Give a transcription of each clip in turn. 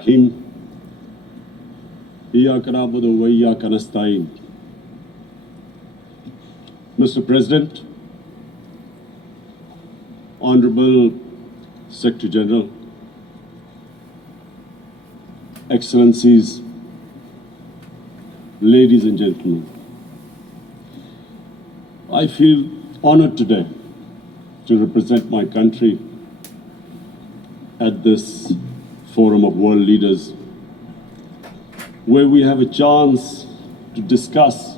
الرحيم إياك نعبد وإياك نستعين. Mr. President, Honorable Secretary General, Excellencies, ladies and gentlemen, I feel honored today to represent my country at this forum of world leaders, where we have a chance to discuss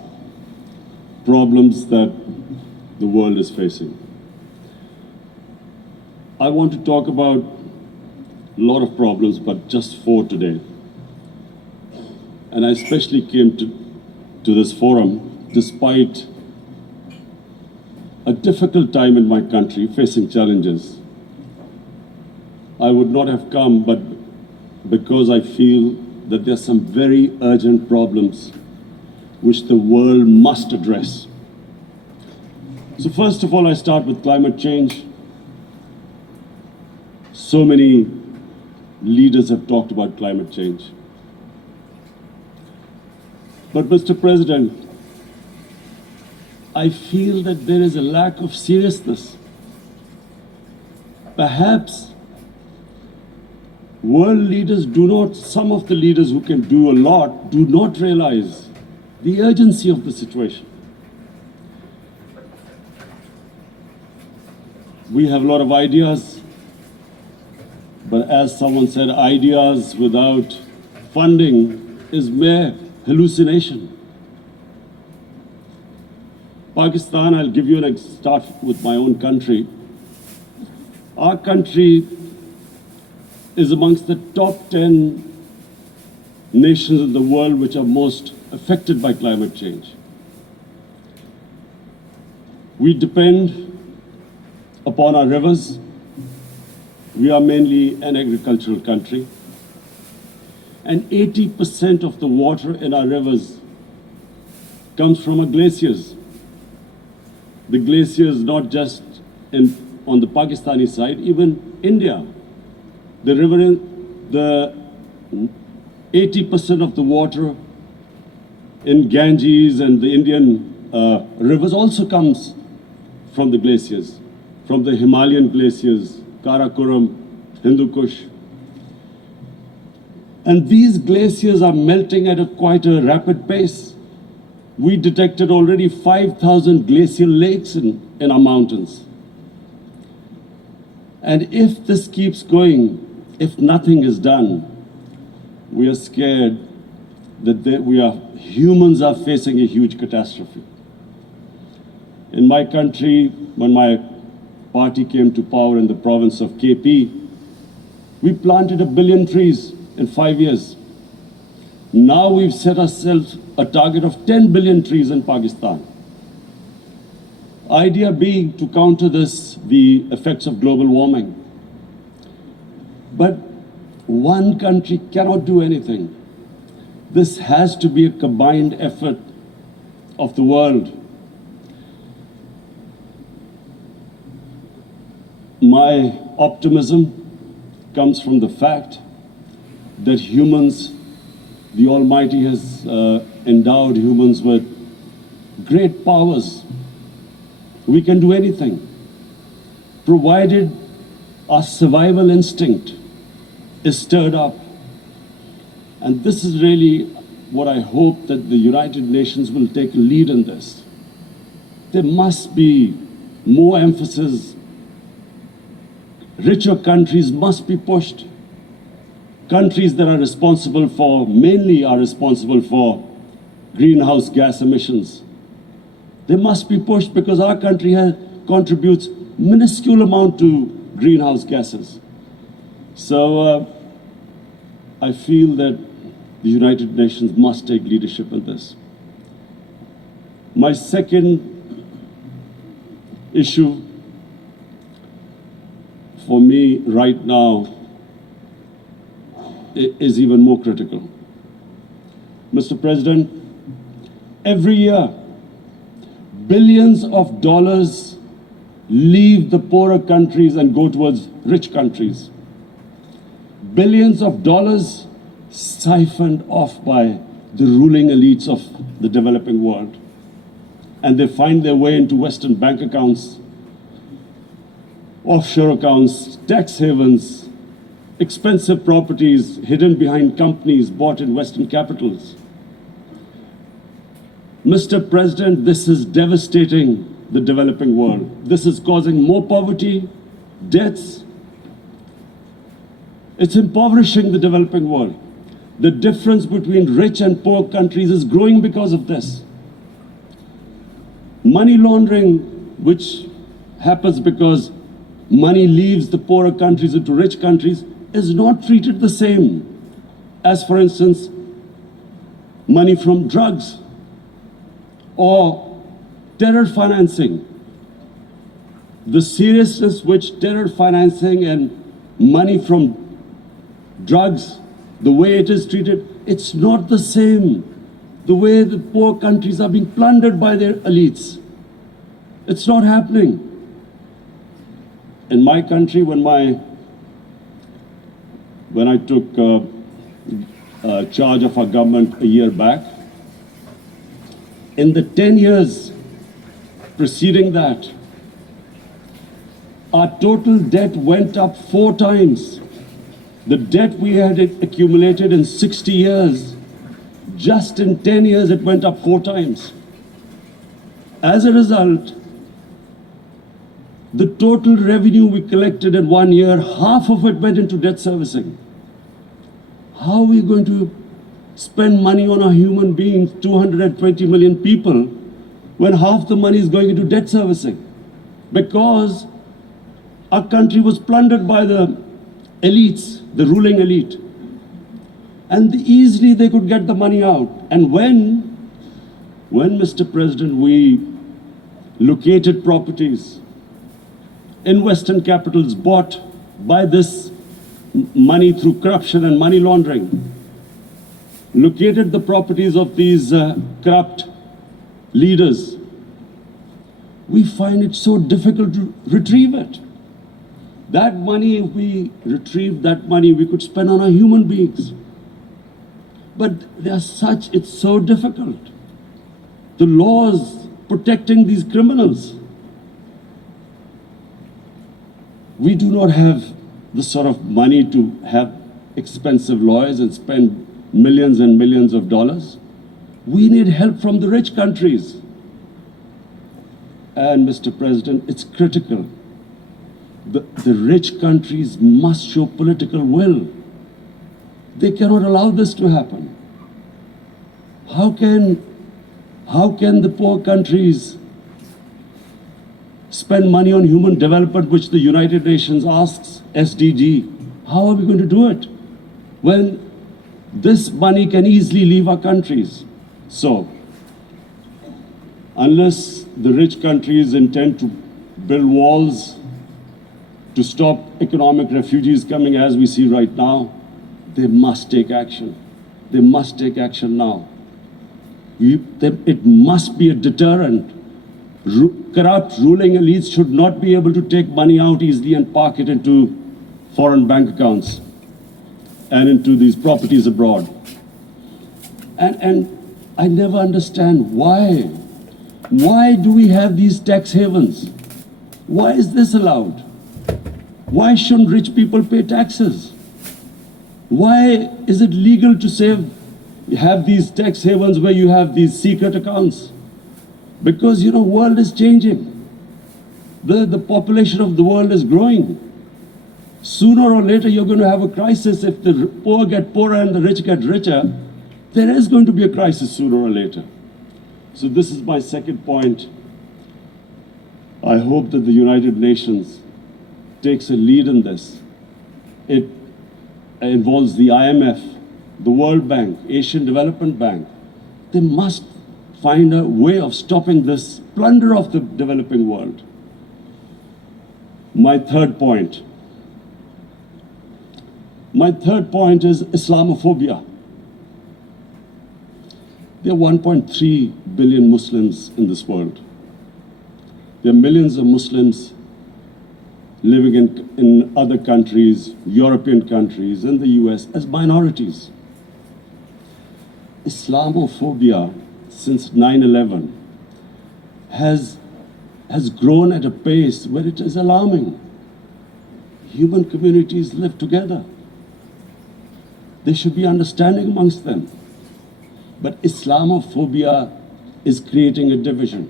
problems that the world is facing. I want to talk about a lot of problems, but just 4 today. And I especially came to this forum despite a difficult time in my country, facing challenges. I would not have come, but because I feel that there are some very urgent problems which the world must address. So first of all, I start with climate change. So many leaders have talked about climate change. But Mr. President, I feel that there is a lack of seriousness. Perhaps world leaders some of the leaders who can do a lot, do not realize the urgency of the situation. We have a lot of ideas, but as someone said, ideas without funding is mere hallucination. Pakistan, I'll give you start with my own country. Our country is amongst the top 10 nations in the world which are most affected by climate change. We depend upon our rivers. We are mainly an agricultural country. And 80% of the water in our rivers comes from our glaciers. The glaciers not just on the Pakistani side, even India. The river, the 80% of the water in Ganges and the Indian rivers also comes from the glaciers, from the Himalayan glaciers, Karakoram, Hindu Kush. And these glaciers are melting at quite a rapid pace. We detected already 5,000 glacial lakes in our mountains. And if this keeps going, if nothing is done, we are scared that humans are facing a huge catastrophe. In my country, when my party came to power in the province of KP, we planted 1 billion trees in 5 years. Now we've set ourselves a target of 10 billion trees in Pakistan. Idea being to counter the effects of global warming. But one country cannot do anything. This has to be a combined effort of the world. My optimism comes from the fact that humans, the Almighty has endowed humans with great powers. We can do anything, provided our survival instinct is stirred up. And this is really what I hope that the United Nations will take a lead in this. There must be more emphasis. Richer countries must be pushed. Countries that are responsible for, mainly are responsible for greenhouse gas emissions. They must be pushed because our country contributes minuscule amount to greenhouse gases. So I feel that the United Nations must take leadership in this. My second issue for me right now is even more critical. Mr. President, every year, billions of dollars leave the poorer countries and go towards rich countries. Billions of dollars siphoned off by the ruling elites of the developing world. And they find their way into Western bank accounts, offshore accounts, tax havens, expensive properties hidden behind companies bought in Western capitals. Mr. President, this is devastating the developing world. This is causing more poverty, deaths. It's impoverishing the developing world. The difference between rich and poor countries is growing because of this. Money laundering, which happens because money leaves the poorer countries into rich countries, is not treated the same as, for instance, money from drugs or terror financing. The seriousness which terror financing and money from drugs, the way it is treated, it's not the same. The way the poor countries are being plundered by their elites. It's not happening. In my country, when I took charge of our government a year back, in the 10 years preceding that, our total debt went up 4 times. The debt we had accumulated in 60 years, just in 10 years, it went up 4 times. As a result, the total revenue we collected in 1 year, half of it went into debt servicing. How are we going to spend money on our human beings, 220 million people, when half the money is going into debt servicing? Because our country was plundered by the elites, the ruling elite. And easily they could get the money out. And when, Mr. President, we located properties in Western capitals bought by this money through corruption and money laundering, located the properties of these corrupt leaders, we find it so difficult to retrieve it. That money, if we retrieved that money, we could spend on our human beings. But it's so difficult. The laws protecting these criminals. We do not have the sort of money to have expensive lawyers and spend millions and millions of dollars. We need help from the rich countries. And Mr. President, it's critical. The rich countries must show political will. They cannot allow this to happen. How can the poor countries spend money on human development, which the United Nations asks, SDG? How are we going to do it when this money can easily leave our countries? So, unless the rich countries intend to build walls to stop economic refugees coming as we see right now, they must take action. They must take action now. It must be a deterrent. Corrupt ruling elites should not be able to take money out easily and park it into foreign bank accounts and into these properties abroad. And I never understand why. Why do we have these tax havens? Why is this allowed? Why shouldn't rich people pay taxes? Why is it legal to have these tax havens where you have these secret accounts? Because, world is changing. The population of the world is growing. Sooner or later, you're going to have a crisis. If the poor get poorer and the rich get richer, there is going to be a crisis sooner or later. So this is my second point. I hope that the United Nations takes a lead in this. It involves the IMF, the World Bank, Asian Development Bank. They must find a way of stopping this plunder of the developing world. My third point is Islamophobia. There are 1.3 billion Muslims in this world. There are millions of Muslims living in other countries, European countries, in the US, as minorities. Islamophobia since 9/11 has grown at a pace where it is alarming. Human communities live together. There should be understanding amongst them. But Islamophobia is creating a division.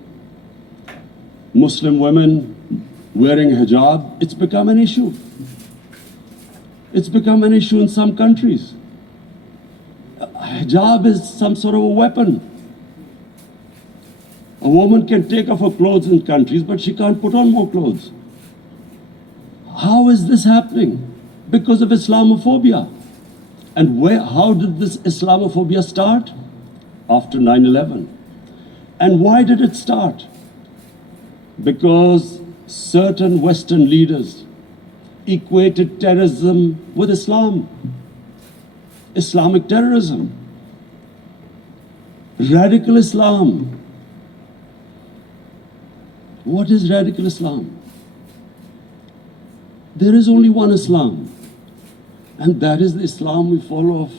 Muslim women wearing hijab, it's become an issue. It's become an issue in some countries. Hijab is some sort of a weapon. A woman can take off her clothes in countries, but she can't put on more clothes. How is this happening? Because of Islamophobia. And how did this Islamophobia start? After 9/11. And why did it start? Because certain Western leaders equated terrorism with Islam. Islamic terrorism. Radical Islam. What is radical Islam? There is only one Islam, and that is the Islam we follow of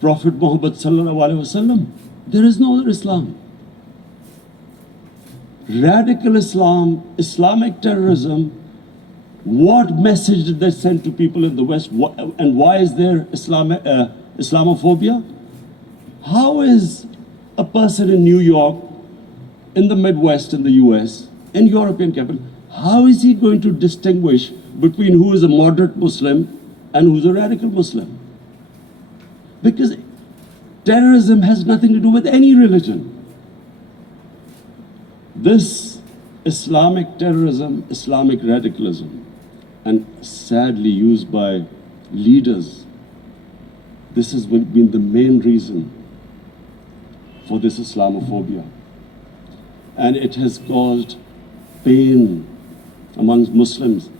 Prophet Muhammad sallallahu alaihi wasallam. There is no other Islam. Radical Islam, Islamic terrorism, what message did they send to people in the West? And why is there Islamophobia? How is a person in New York, in the Midwest, in the US, in European capital, how is he going to distinguish between who is a moderate Muslim and who's a radical Muslim? Because terrorism has nothing to do with any religion. This Islamic terrorism, Islamic radicalism, and sadly used by leaders, this has been the main reason for this Islamophobia. And it has caused pain amongst Muslims.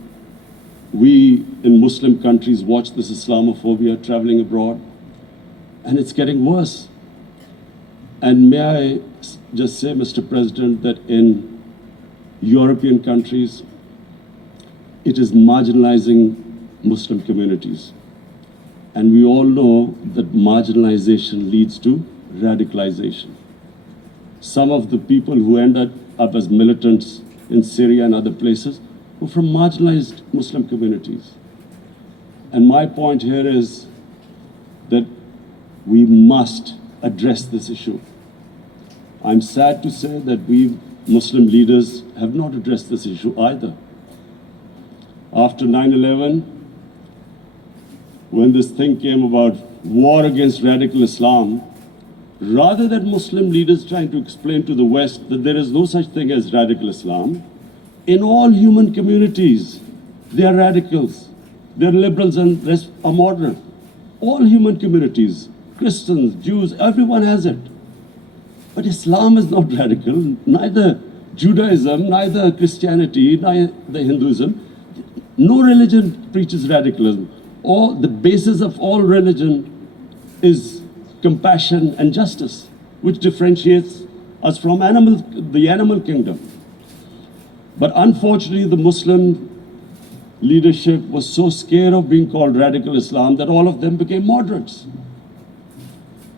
We in Muslim countries watch this Islamophobia traveling abroad, and it's getting worse. And may I just say, Mr. President, that in European countries, it is marginalizing Muslim communities. And we all know that marginalization leads to radicalization. Some of the people who ended up as militants in Syria and other places were from marginalized Muslim communities. And my point here is that we must address this issue. I'm sad to say that we Muslim leaders have not addressed this issue either. After 9/11, when this thing came about war against radical Islam, rather than Muslim leaders trying to explain to the West that there is no such thing as radical Islam, in all human communities, they are radicals. They're liberals and rest are moderate. All human communities, Christians, Jews, everyone has it. But Islam is not radical, neither Judaism, neither Christianity, neither Hinduism. No religion preaches radicalism. The basis of all religion is compassion and justice, which differentiates us from the animal kingdom. But unfortunately, the Muslim leadership was so scared of being called radical Islam that all of them became moderates.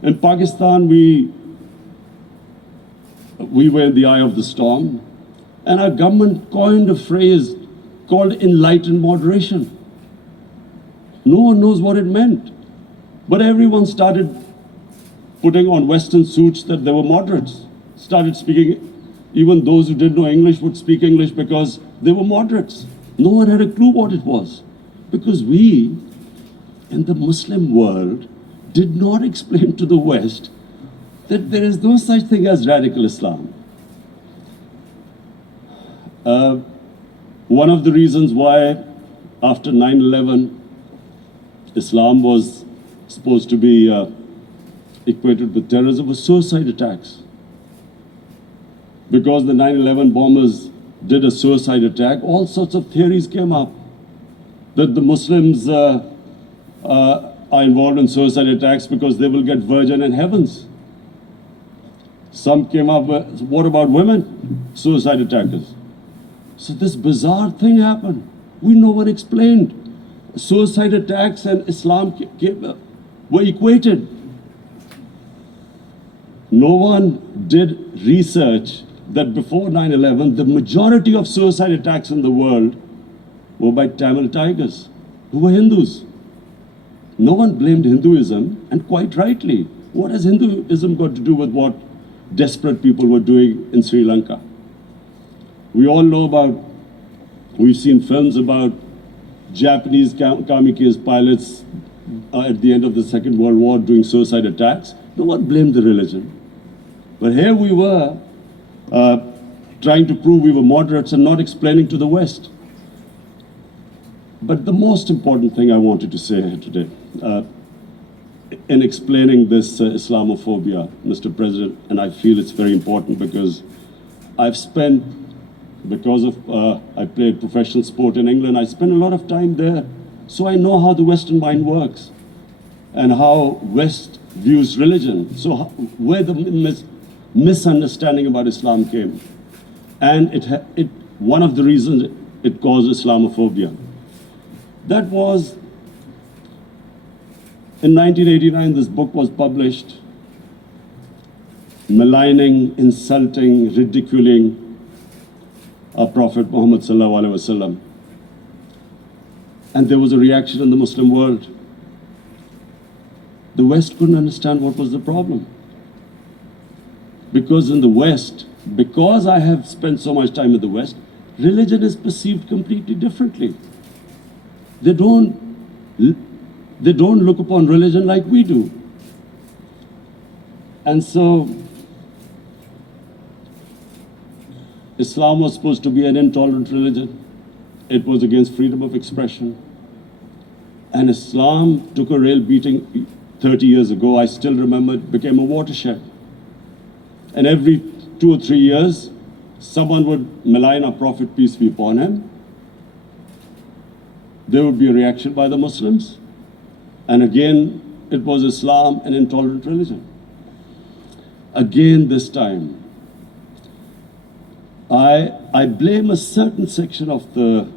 In Pakistan, we were in the eye of the storm, and our government coined a phrase called enlightened moderation. No one knows what it meant, but everyone started putting on Western suits that they were moderates, started speaking. Even those who didn't know English would speak English because they were moderates. No one had a clue what it was, because we, in the Muslim world, did not explain to the West that there is no such thing as radical Islam. One of the reasons why, after 9/11, Islam was supposed to be equated with terrorism was suicide attacks. Because the 9/11 bombers did a suicide attack, all sorts of theories came up that the Muslims are involved in suicide attacks because they will get virgin in heavens. Some came up with, what about women, suicide attackers? So this bizarre thing happened. No one explained. Suicide attacks and Islam were equated. No one did research that before 9/11, the majority of suicide attacks in the world were by Tamil tigers, who were Hindus. No one blamed Hinduism, and quite rightly. What has Hinduism got to do with what desperate people were doing in Sri Lanka? We all know about, we've seen films about Japanese kamikaze pilots at the end of the Second World War doing suicide attacks. No one blamed the religion. But here we were trying to prove we were moderates and not explaining to the West. But the most important thing I wanted to say here today, in explaining this Islamophobia, Mr. President, and I feel it's very important because I've spent, because of I played professional sport in England, I spent a lot of time there, so I know how the Western mind works and how West views religion. So where the misunderstanding about Islam came, and one of the reasons it caused Islamophobia. That was in 1989. This book was published, maligning, insulting, ridiculing our Prophet Muhammad sallallahu alaihi wasallam, and there was a reaction in the Muslim world. The West couldn't understand what was the problem. Because in the West, because I have spent so much time in the West, religion is perceived completely differently. They don't look upon religion like we do. And so, Islam was supposed to be an intolerant religion. It was against freedom of expression. And Islam took a real beating 30 years ago. I still remember it became a watershed. And every 2 or 3 years, someone would malign our Prophet, peace be upon him. There would be a reaction by the Muslims. And again, it was Islam, an intolerant religion. Again, this time, I blame a certain section of the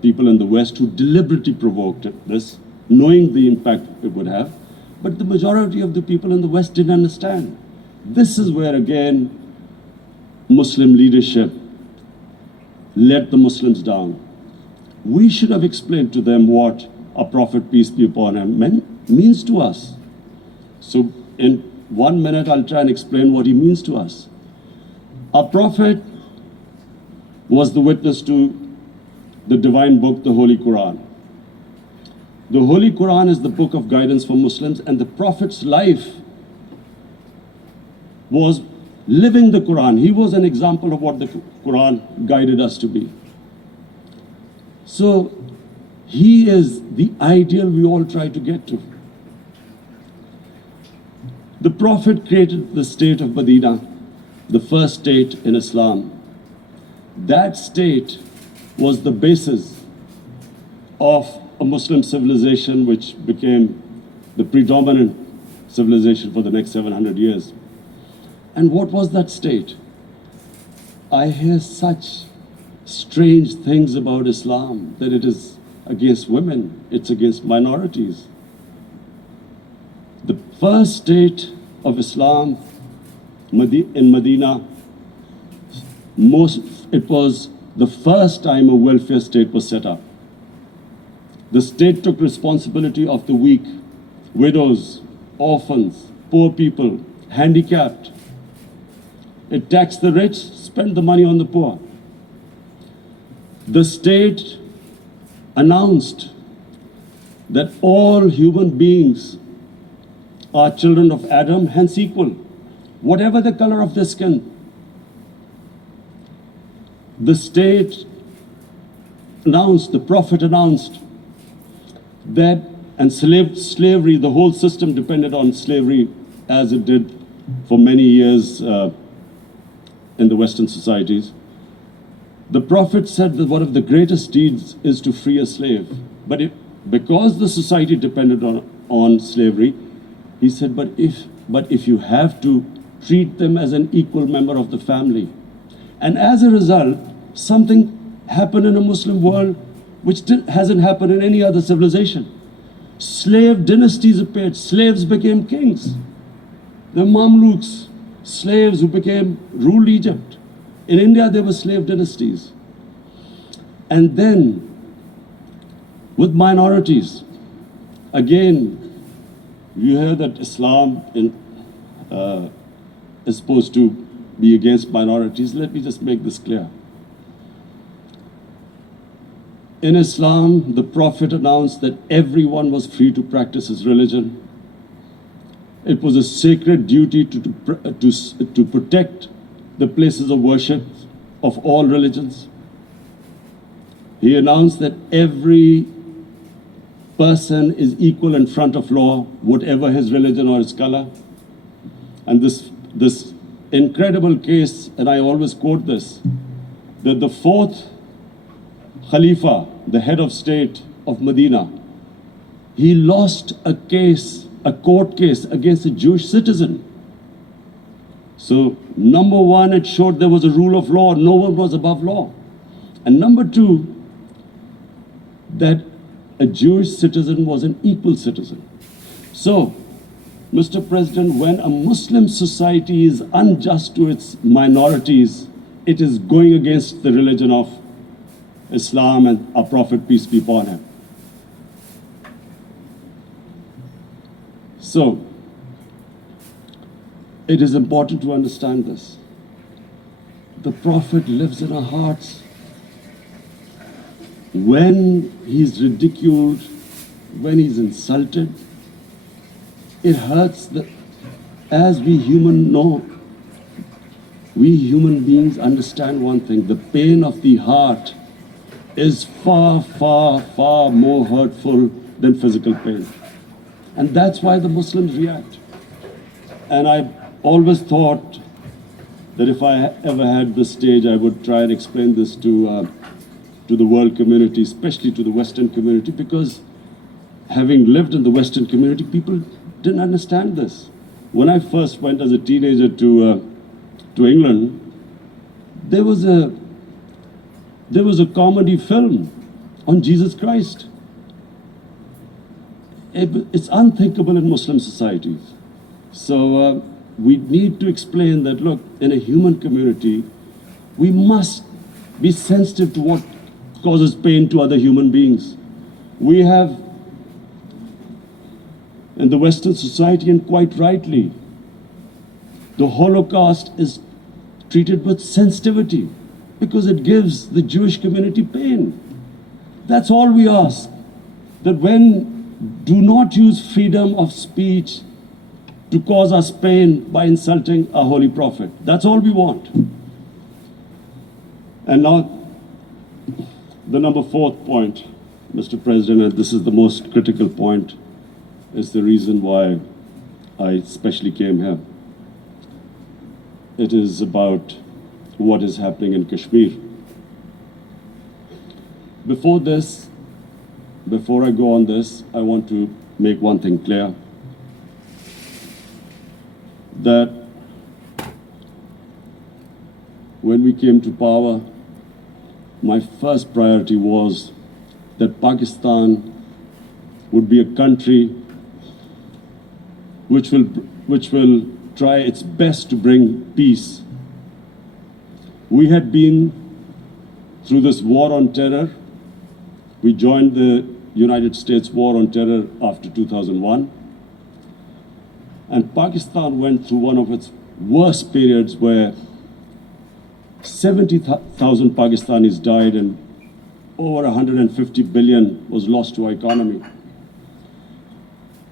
people in the West who deliberately provoked this, knowing the impact it would have. But the majority of the people in the West didn't understand. This is where, again, Muslim leadership let the Muslims down. We should have explained to them what our Prophet, peace be upon him, means to us. So in 1 minute, I'll try and explain what he means to us. Our Prophet was the witness to the divine book, the Holy Quran. The Holy Quran is the book of guidance for Muslims, and the Prophet's life was living the Quran. He was an example of what the Quran guided us to be. So he is the ideal we all try to get to. The Prophet created the state of Medina, the first state in Islam. That state was the basis of a Muslim civilization which became the predominant civilization for the next 700 years. And what was that state? I hear such strange things about Islam, that it is against women, it's against minorities. The first state of Islam in Medina, it was the first time a welfare state was set up. The state took responsibility of the weak, widows, orphans, poor people, handicapped. It taxed the rich, spent the money on the poor. The state announced that all human beings are children of Adam, hence equal, whatever the color of their skin. The state announced, the Prophet announced that, and slavery, the whole system depended on slavery as it did for many years in the Western societies. The Prophet said that one of the greatest deeds is to free a slave. But because the society depended on slavery, he said, but if you have to, treat them as an equal member of the family. And as a result, something happened in a Muslim world which hasn't happened in any other civilization. Slave dynasties appeared. Slaves became kings. The Mamluks, slaves who ruled Egypt. In India, there were slave dynasties. And then, with minorities, again, you hear that Islam is supposed to be against minorities. Let me just make this clear. In Islam, the Prophet announced that everyone was free to practice his religion. It was a sacred duty to protect the places of worship of all religions. He announced that every person is equal in front of law, whatever his religion or his color. And this incredible case, and I always quote this, that the fourth Khalifa, the head of state of Medina, he lost a court case against a Jewish citizen. So, number one, it showed there was a rule of law, no one was above law. And number two, that a Jewish citizen was an equal citizen. So, Mr. President, when a Muslim society is unjust to its minorities, it is going against the religion of Islam and our Prophet, peace be upon him. So, it is important to understand this. The Prophet lives in our hearts. When he's ridiculed, when he's insulted, it hurts. As we human beings understand one thing, the pain of the heart is far, far, far more hurtful than physical pain. And that's why the Muslims react. And I always thought that if I ever had this stage, I would try and explain this to the world community, especially to the Western community, because having lived in the Western community, people didn't understand this. When I first went as a teenager to England, there was a comedy film on Jesus Christ. It's unthinkable in Muslim societies. So we need to explain that, look, in a human community, we must be sensitive to what causes pain to other human beings. We have, in the Western society, and quite rightly, the Holocaust is treated with sensitivity because it gives the Jewish community pain. That's all we ask. That do not use freedom of speech to cause us pain by insulting a holy prophet. That's all we want. And now, the number fourth point, Mr. President, and this is the most critical point, is the reason why I especially came here. It is about what is happening in Kashmir. Before I go on this, I want to make one thing clear. That when we came to power, my first priority was that Pakistan would be a country which will try its best to bring peace. We had been through this war on terror. We joined the United States war on terror after 2001. And Pakistan went through one of its worst periods where 70,000 Pakistanis died and over 150 billion was lost to our economy.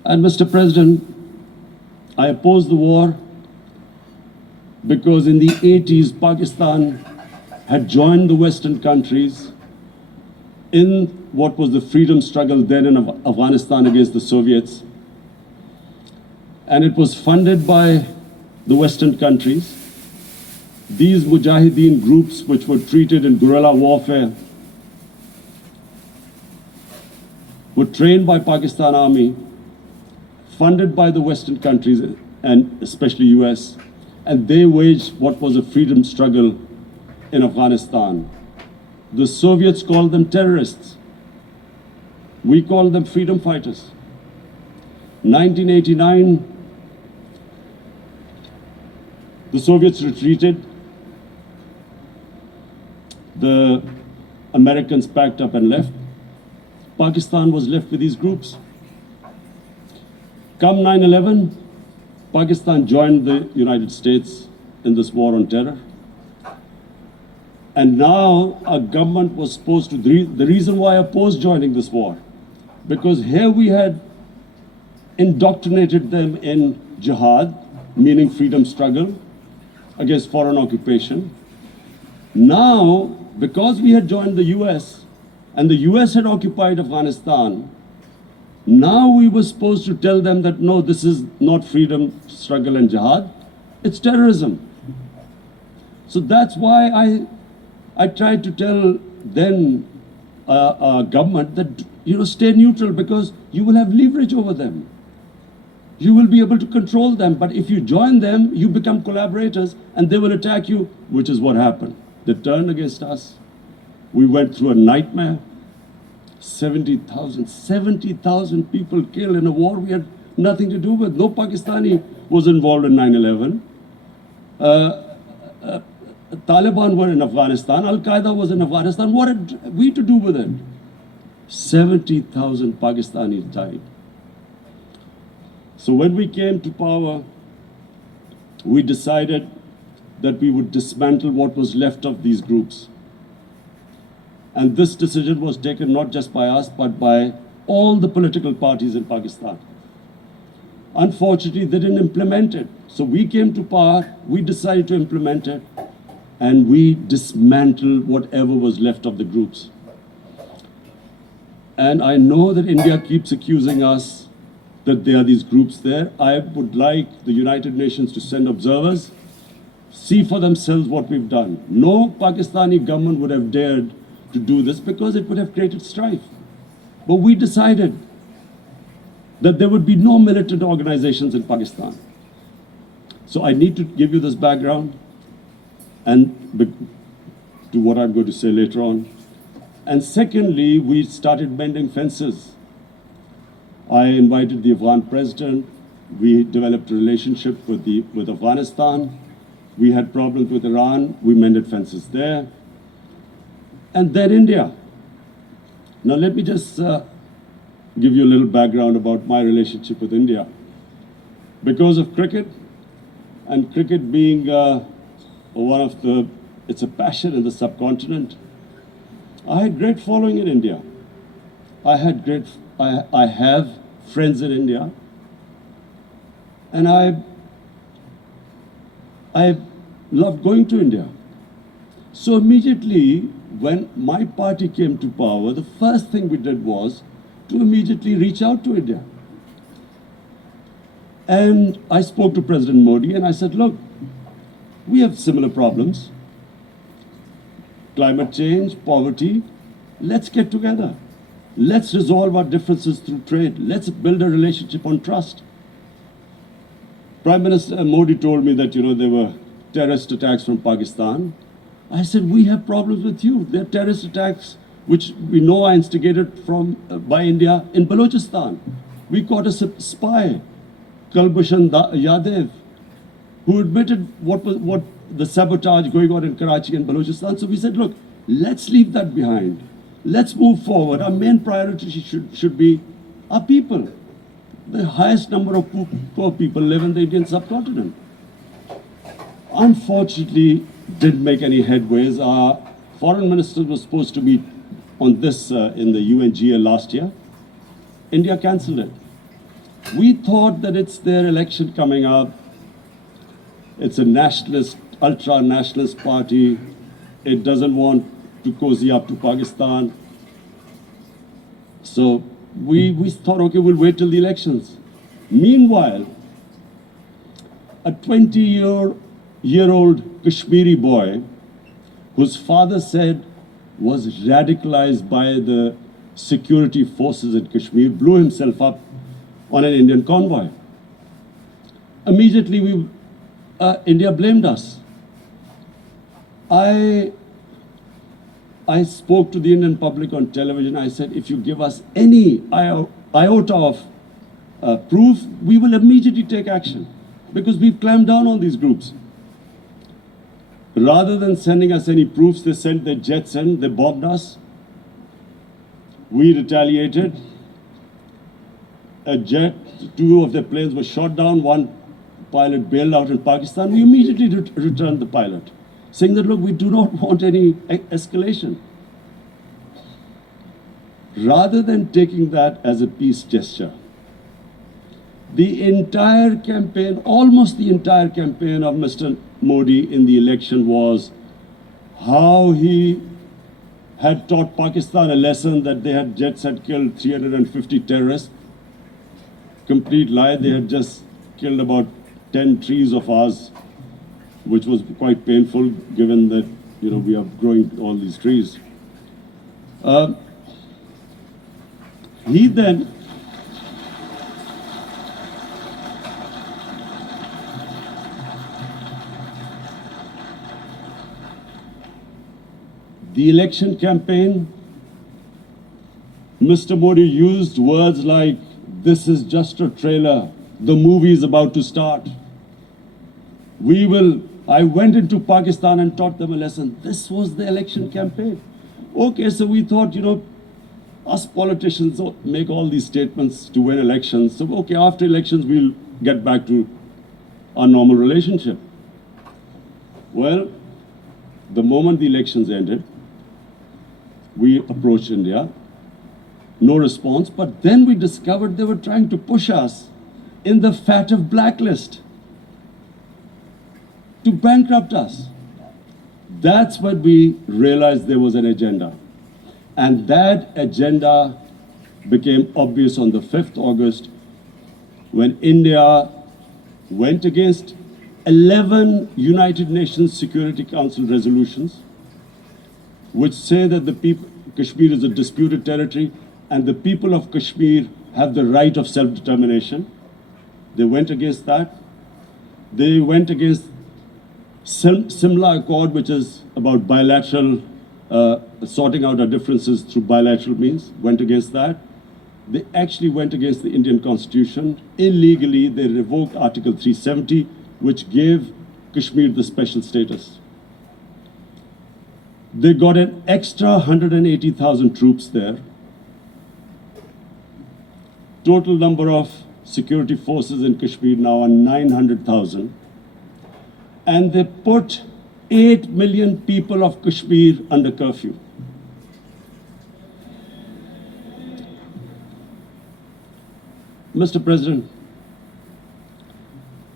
And Mr. President, I opposed the war because in the 80s, Pakistan had joined the Western countries in what was the freedom struggle then in Afghanistan against the Soviets. And it was funded by the Western countries. These Mujahideen groups, which were treated in guerrilla warfare, were trained by Pakistan Army, funded by the Western countries and especially US, and they waged what was a freedom struggle in Afghanistan. The Soviets called them terrorists. We called them freedom fighters. 1989, The Soviets retreated. The Americans packed up and left. Pakistan was left with these groups. Come 9/11, Pakistan joined the United States in this war on terror. And now our government was supposed to, the reason why I opposed joining this war, because here we had indoctrinated them in jihad, meaning freedom struggle against foreign occupation. Now, because we had joined the US and the US had occupied Afghanistan, now we were supposed to tell them that no, this is not freedom struggle and jihad, it's terrorism. So that's why I tried to tell then government that, stay neutral, because you will have leverage over them. You will be able to control them. But if you join them, you become collaborators and they will attack you, which is what happened. They turned against us. We went through a nightmare. 70,000 people killed in a war we had nothing to do with. No Pakistani was involved in 9/11. Taliban were in Afghanistan. Al-Qaeda was in Afghanistan. What had we to do with it? 70,000 Pakistanis died. So when we came to power, we decided that we would dismantle what was left of these groups. And this decision was taken not just by us, but by all the political parties in Pakistan. Unfortunately, they didn't implement it. So we came to power, we decided to implement it, and we dismantled whatever was left of the groups. And I know that India keeps accusing us that there are these groups there. I would like the United Nations to send observers, see for themselves what we've done. No Pakistani government would have dared to do this because it would have created strife. But we decided that there would be no militant organizations in Pakistan. So I need to give you this background and to what I'm going to say later on. And secondly, we started mending fences. I invited the Afghan president. We developed a relationship with Afghanistan. We had problems with Iran. We mended fences there. And then India. Now let me just give you a little background about my relationship with India. Because of cricket, and cricket being it's a passion in the subcontinent, I had great following in India. I have friends in India, and I love going to India. So immediately, when my party came to power, the first thing we did was to immediately reach out to India. And I spoke to President Modi and I said, look, we have similar problems. Climate change, poverty, let's get together. Let's resolve our differences through trade. Let's build a relationship on trust. Prime Minister Modi told me that, there were terrorist attacks from Pakistan. I said, we have problems with you. There are terrorist attacks which we know are instigated by India in Balochistan. We caught a spy, Kulbhushan Yadav, who admitted what the sabotage going on in Karachi and Balochistan. So we said, look, let's leave that behind. Let's move forward. Our main priority should be our people. The highest number of poor people live in the Indian subcontinent. Unfortunately, didn't make any headways. Our foreign minister was supposed to be on this in the UNGA last year. India cancelled it. We thought that it's their election coming up. It's a nationalist, ultra-nationalist party. It doesn't want to cozy up to Pakistan. So we thought, okay, we'll wait till the elections. Meanwhile, a 20-year-old Kashmiri boy, whose father said was radicalized by the security forces in Kashmir, blew himself up on an Indian convoy. Immediately, India blamed us. I spoke to the Indian public on television. I said, if you give us any iota of proof, we will immediately take action, because we've clamped down on these groups. Rather than sending us any proofs, they sent their jets in, they bombed us. We retaliated. A jet, two of their planes were shot down, one pilot bailed out in Pakistan. We immediately returned the pilot, saying that, look, we do not want any escalation. Rather than taking that as a peace gesture, the entire campaign, almost the entire campaign of Mr. Modi in the election was how he had taught Pakistan a lesson that they had jets had killed 350 terrorists. Complete lie. They had just killed about 10 trees of ours, which was quite painful given that, you know, we are growing all these trees. He then the election campaign, Mr. Modi used words like, this is just a trailer, the movie is about to start. I went into Pakistan and taught them a lesson. This was the election campaign. Okay, so we thought, you know, us politicians make all these statements to win elections. So, okay, after elections, we'll get back to our normal relationship. Well, the moment the elections ended, we approached India. No response, but then we discovered they were trying to push us in the FATF blacklist to bankrupt us. That's when we realized there was an agenda. And that agenda became obvious on the 5th August when India went against 11 United Nations Security Council resolutions which say that Kashmir is a disputed territory and the people of Kashmir have the right of self-determination. They went against that. They went against Simla Accord, which is about bilateral, sorting out our differences through bilateral means, went against that. They actually went against the Indian Constitution. Illegally, they revoked Article 370, which gave Kashmir the special status. They got an extra 180,000 troops there. Total number of security forces in Kashmir now are 900,000. And they put 8 million people of Kashmir under curfew. Mr. President,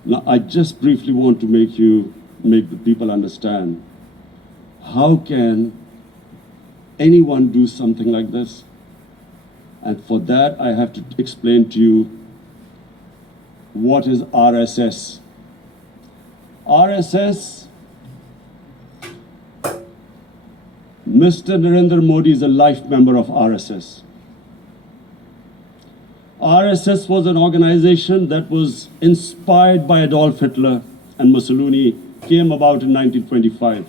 now I just briefly want to make the people understand how can anyone do something like this? And for that, I have to explain to you what is RSS. RSS, Mr. Narendra Modi is a life member of RSS. RSS was an organization that was inspired by Adolf Hitler and Mussolini, came about in 1925.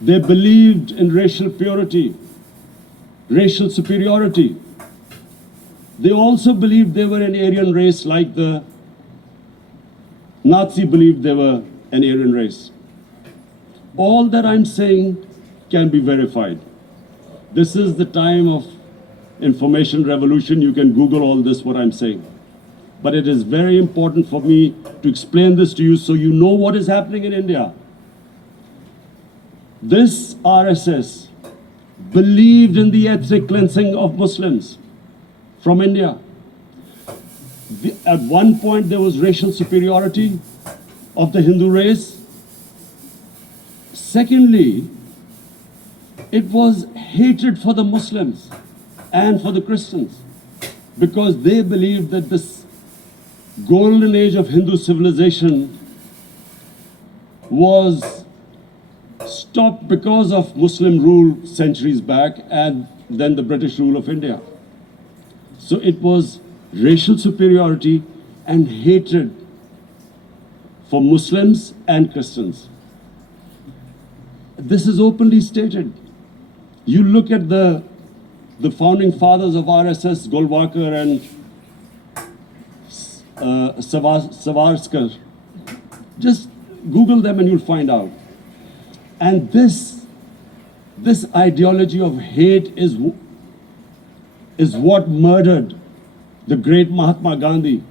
They believed in racial purity, racial superiority. They also believed they were an Aryan race like the Nazi believed they were an Aryan race. All that I'm saying can be verified. This is the time of information revolution. You can Google all this, what I'm saying. But it is very important for me to explain this to you so you know what is happening in India. This RSS believed in the ethnic cleansing of Muslims from India. At one point, there was racial superiority of the Hindu race. Secondly, it was hatred for the Muslims and for the Christians because they believed that this golden age of Hindu civilization was stopped because of Muslim rule centuries back and then the British rule of India. So it was racial superiority and hatred for Muslims and Christians. This is openly stated. You look at the founding fathers of RSS, Golwalkar and Savarkar. Just Google them and you'll find out. And this ideology of hate is what murdered the great Mahatma Gandhi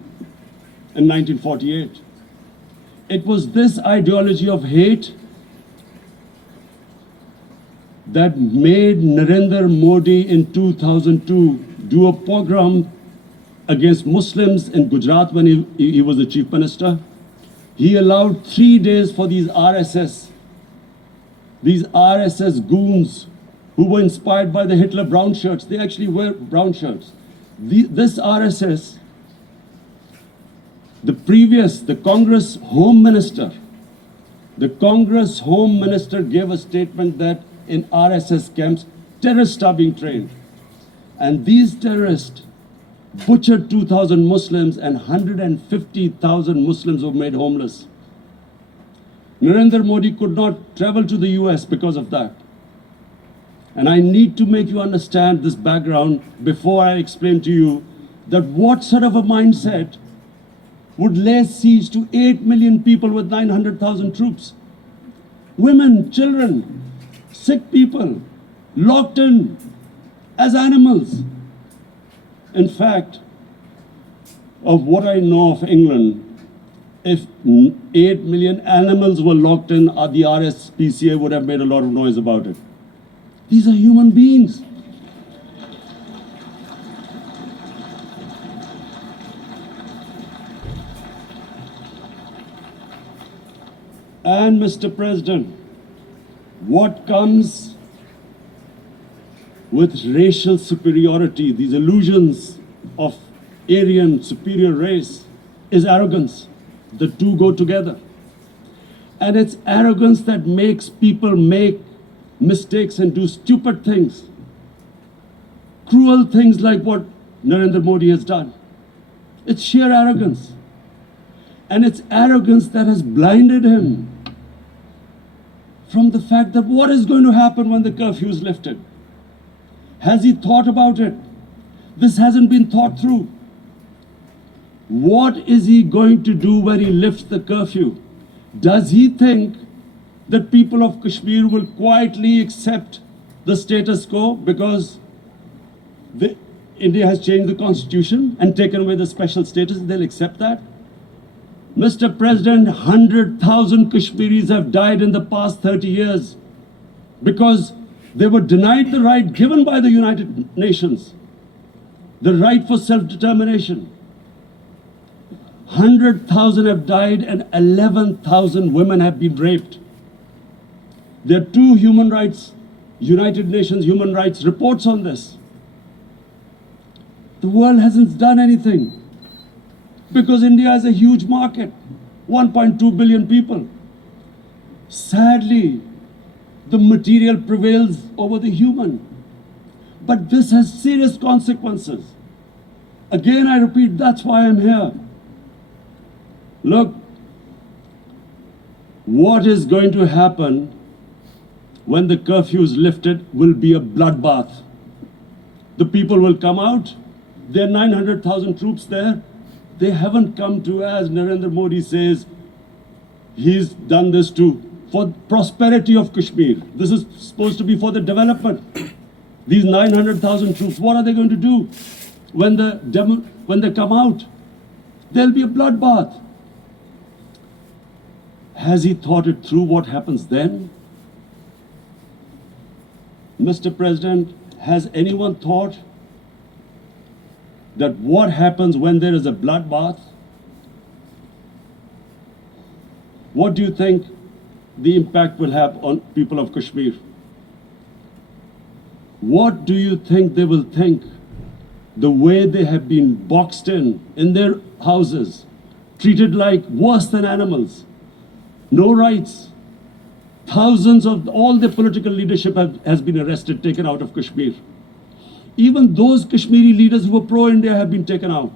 in 1948. It was this ideology of hate that made Narendra Modi in 2002 do a pogrom against Muslims in Gujarat when he was the chief minister. He allowed 3 days for these RSS goons who were inspired by the Hitler brown shirts. They actually wear brown shirts. This RSS, the Congress Home Minister gave a statement that in RSS camps, terrorists are being trained. And these terrorists butchered 2,000 Muslims and 150,000 Muslims were made homeless. Narendra Modi could not travel to the US because of that. And I need to make you understand this background before I explain to you that what sort of a mindset would lay siege to 8 million people with 900,000 troops. Women, children, sick people, locked in as animals. In fact, of what I know of England, if 8 million animals were locked in, the RSPCA would have made a lot of noise about it. These are human beings. And Mr. President, what comes with racial superiority, these illusions of Aryan superior race, is arrogance. The two go together. And it's arrogance that makes people make mistakes and do stupid things. Cruel things like what Narendra Modi has done. It's sheer arrogance. And it's arrogance that has blinded him from the fact that what is going to happen when the curfew is lifted? Has he thought about it? This hasn't been thought through. What is he going to do when he lifts the curfew? Does he think that people of Kashmir will quietly accept the status quo because India has changed the constitution and taken away the special status? They'll accept that? Mr. President, 100,000 Kashmiris have died in the past 30 years because they were denied the right given by the United Nations, the right for self-determination. 100,000 have died and 11,000 women have been raped. There are two United Nations human rights reports on this. The world hasn't done anything because India is a huge market, 1.2 billion people. Sadly, the material prevails over the human. But this has serious consequences. Again, I repeat, that's why I'm here. Look, what is going to happen when the curfew is lifted will be a bloodbath. The people will come out. There are 900,000 troops there. They haven't come to, as Narendra Modi says, he's done this for prosperity of Kashmir. This is supposed to be for the development. These 900,000 troops, what are they going to do when they come out? There'll be a bloodbath. Has he thought it through what happens then? Mr. President, has anyone thought that what happens when there is a bloodbath? What do you think the impact will have on people of Kashmir? What do you think they will think? The way they have been boxed in their houses, treated like worse than animals, no rights. Thousands of all the political leadership has been arrested, taken out of Kashmir. Even those Kashmiri leaders who were pro-India have been taken out.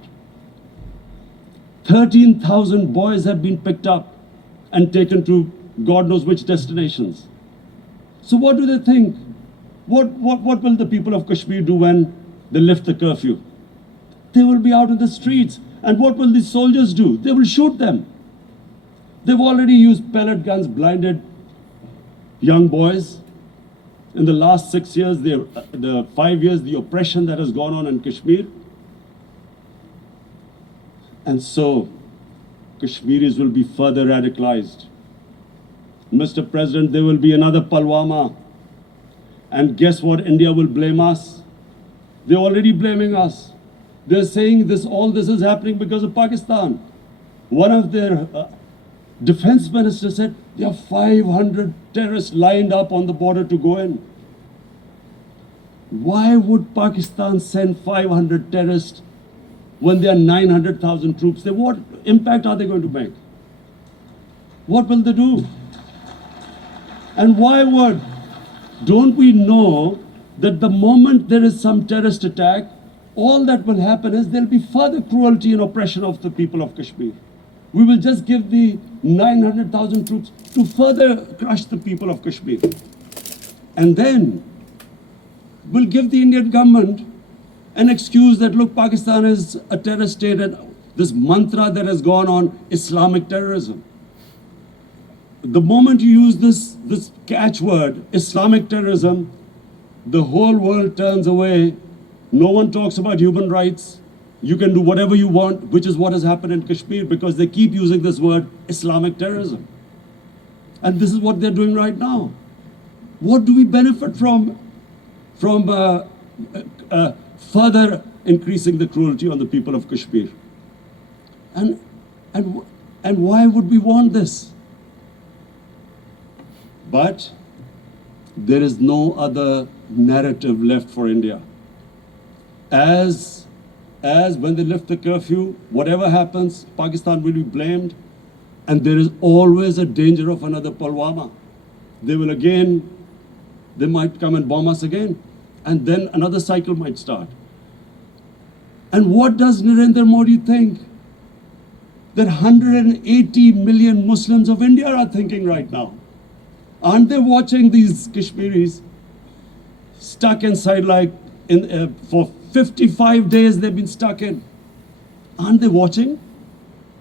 13,000 boys have been picked up and taken to God knows which destinations. So what do they think? What will the people of Kashmir do when they lift the curfew? They will be out in the streets. And what will these soldiers do? They will shoot them. They've already used pellet guns, blinded young boys. In the last 6 years, the 5 years, the oppression that has gone on in Kashmir. And so, Kashmiris will be further radicalized. Mr. President, there will be another Pulwama. And guess what? India will blame us. They're already blaming us. They're saying all this is happening because of Pakistan. One of their defense ministers said there are 500 terrorists lined up on the border to go in. Why would Pakistan send 500 terrorists when there are 900,000 troops? What impact are they going to make? What will they do? And why would? Don't we know that the moment there is some terrorist attack, all that will happen is there'll be further cruelty and oppression of the people of Kashmir. We will just give the 900,000 troops to further crush the people of Kashmir. And then we'll give the Indian government an excuse that, look, Pakistan is a terrorist state, and this mantra that has gone on, Islamic terrorism. The moment you use this catchword, Islamic terrorism, the whole world turns away. No one talks about human rights. You can do whatever you want, which is what has happened in Kashmir, because they keep using this word, Islamic terrorism. And this is what they're doing right now. What do we benefit from further increasing the cruelty on the people of Kashmir? And why would we want this? But there is no other narrative left for India. As when they lift the curfew, whatever happens, Pakistan will be blamed, and there is always a danger of another Pulwama. They might come and bomb us again, and then another cycle might start. And what does Narendra Modi think? That 180 million Muslims of India are thinking right now. Aren't they watching these Kashmiris stuck inside for 55 days they've been stuck in? Aren't they watching?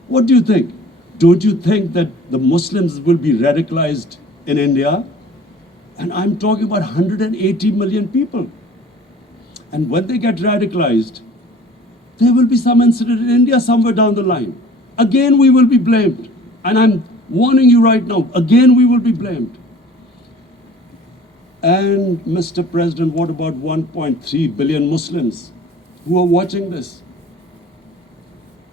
What do you think? Don't you think that the Muslims will be radicalized in India? And I'm talking about 180 million people. And when they get radicalized, there will be some incident in India somewhere down the line. Again, we will be blamed. And I'm warning you right now, again, we will be blamed. And Mr. President, what about 1.3 billion Muslims who are watching this?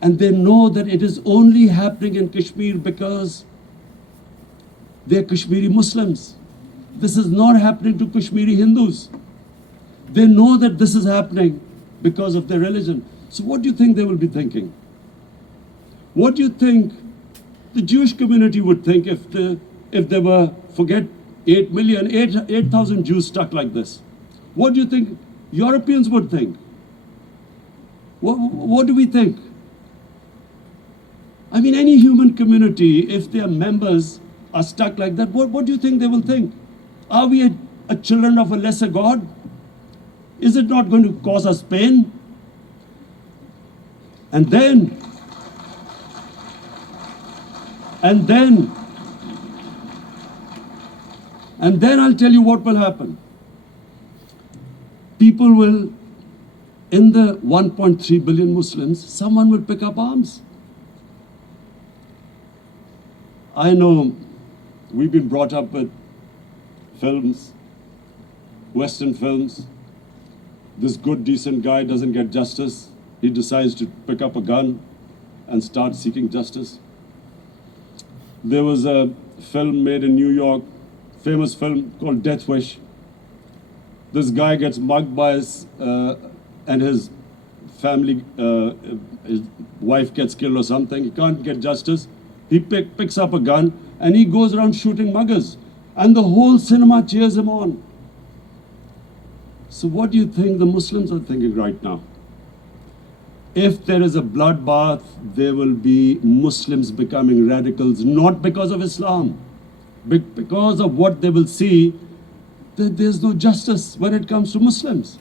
And they know that it is only happening in Kashmir because they're Kashmiri Muslims. This is not happening to Kashmiri Hindus. They know that this is happening because of their religion. So what do you think they will be thinking? What do you think the Jewish community would think if there were, forget 8,000 Jews stuck like this? What do you think Europeans would think? What do we think? I mean, any human community, if their members are stuck like that, what do you think they will think? Are we a children of a lesser God? Is it not going to cause us pain? And then I'll tell you what will happen. People will, in the 1.3 billion Muslims, someone will pick up arms. I know we've been brought up with films, Western films. This good, decent guy doesn't get justice. He decides to pick up a gun and start seeking justice. There was a film made in New York, famous film called Death Wish. This guy gets mugged by and his family, his wife gets killed or something. He can't get justice. He picks up a gun and he goes around shooting muggers. And the whole cinema cheers him on. So what do you think the Muslims are thinking right now? If there is a bloodbath, there will be Muslims becoming radicals, not because of Islam, but because of what they will see, that there's no justice when it comes to Muslims.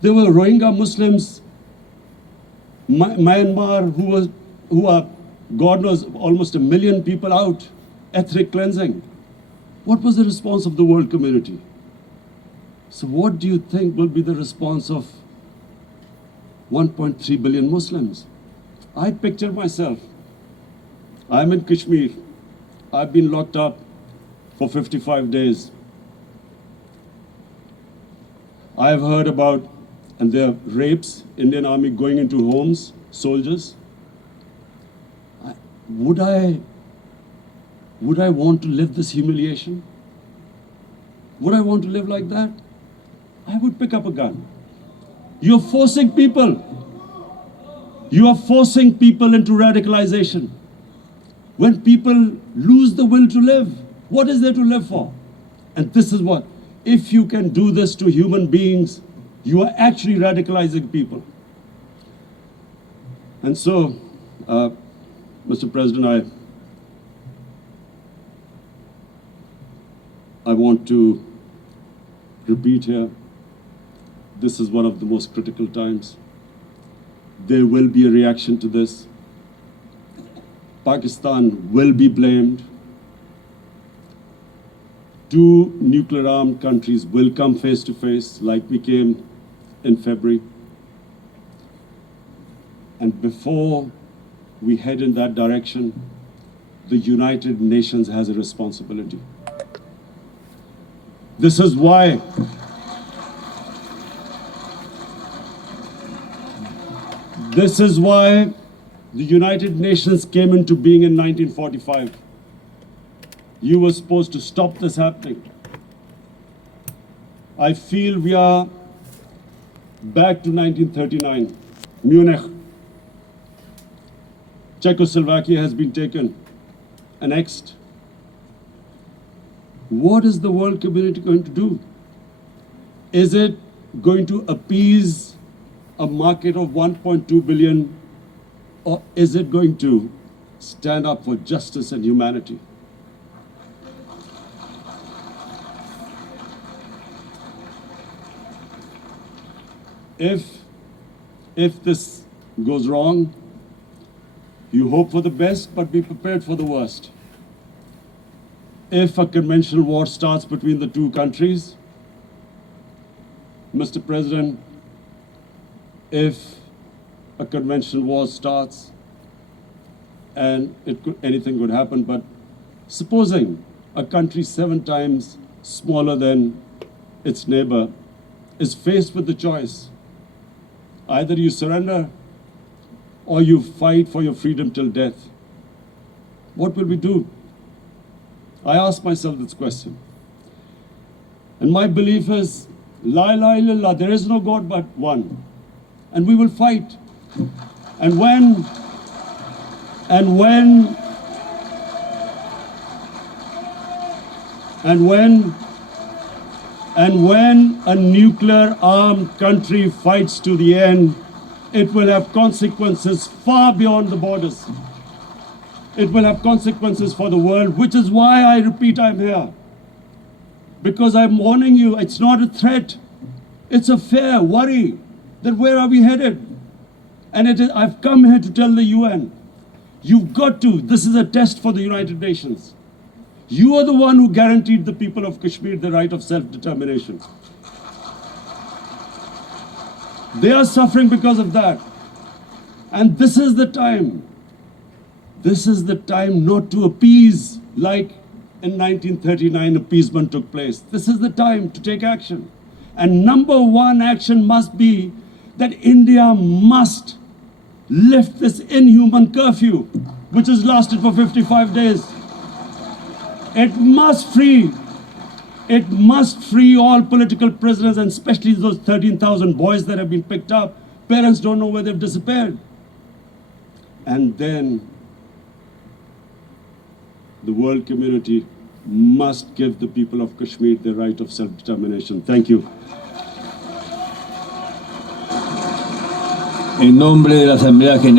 There were Rohingya Muslims, Myanmar, who are God knows, almost 1 million people out, ethnic cleansing. What was the response of the world community? So what do you think will be the response of 1.3 billion Muslims? I picture myself. I'm in Kashmir. I've been locked up for 55 days. I've heard about, and there are rapes, Indian Army going into homes, soldiers. Would I want to live this humiliation? Would I want to live like that? I would pick up a gun. You're forcing people. You are forcing people into radicalization. When people lose the will to live, what is there to live for? And this is what, if you can do this to human beings, you are actually radicalizing people. And so, Mr. President, I want to repeat here, this is one of the most critical times. There will be a reaction to this. Pakistan will be blamed. 2 nuclear-armed countries will come face to face like we came in February. And before we head in that direction, the United Nations has a responsibility. This is why the United Nations came into being in 1945. You were supposed to stop this happening. I feel we are back to 1939, Munich. Czechoslovakia has been taken, annexed. What is the world community going to do? Is it going to appease a market of 1.2 billion, or is it going to stand up for justice and humanity? If this goes wrong, you hope for the best, but be prepared for the worst. If a conventional war starts between the 2 countries, Mr. President, if a conventional war starts, and anything could happen, but supposing a country 7 times smaller than its neighbor is faced with the choice, either you surrender or you fight for your freedom till death, what will we do? I ask myself this question. And my belief is, La ilaha illallah, there is no God but one. And we will fight. And when a nuclear-armed country fights to the end, it will have consequences far beyond the borders. It will have consequences for the world, which is why I repeat I'm here. Because I'm warning you, it's not a threat. It's a fair worry that where are we headed? And I've come here to tell the UN, you've got to, this is a test for the United Nations. You are the one who guaranteed the people of Kashmir the right of self-determination. They are suffering because of that. And this is the time. This is the time not to appease like in 1939 appeasement took place. This is the time to take action. And number 1 action must be that India must lift this inhuman curfew, which has lasted for 55 days. It must free all political prisoners, and especially those 13,000 boys that have been picked up. Parents don't know where they've disappeared. And then the world community must give the people of Kashmir the right of self-determination. Thank you. En nombre de la Asamblea General